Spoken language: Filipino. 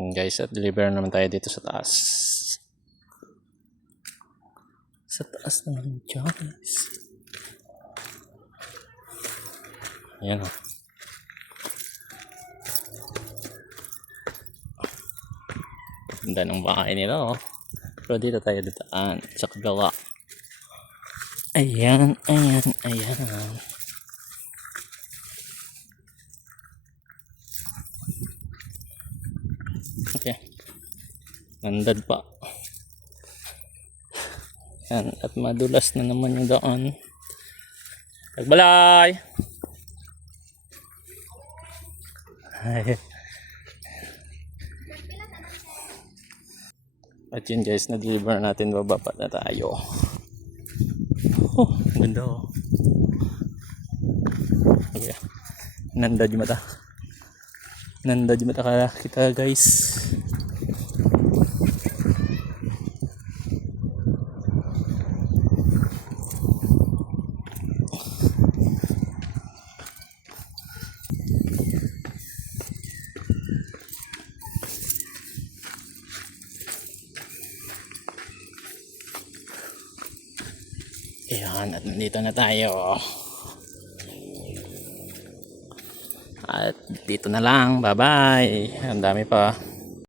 And guys, at deliver naman tayo dito sa taas. Sa taas naman guys. Ayan o. Ganda ng bahay nila o. Pero dito tayo dataan sa kabila. Ayan. Okay. Nandad pa. Yan. At madulas na naman yung daan. Tagbalay! Ay. At yun guys, na-deliver natin, bababa na tayo. Oh, ganda oh. Okay. Nanda di mata ka kita guys. Ayan, at nandito na tayo. At dito na lang. Bye bye. Ang dami pa.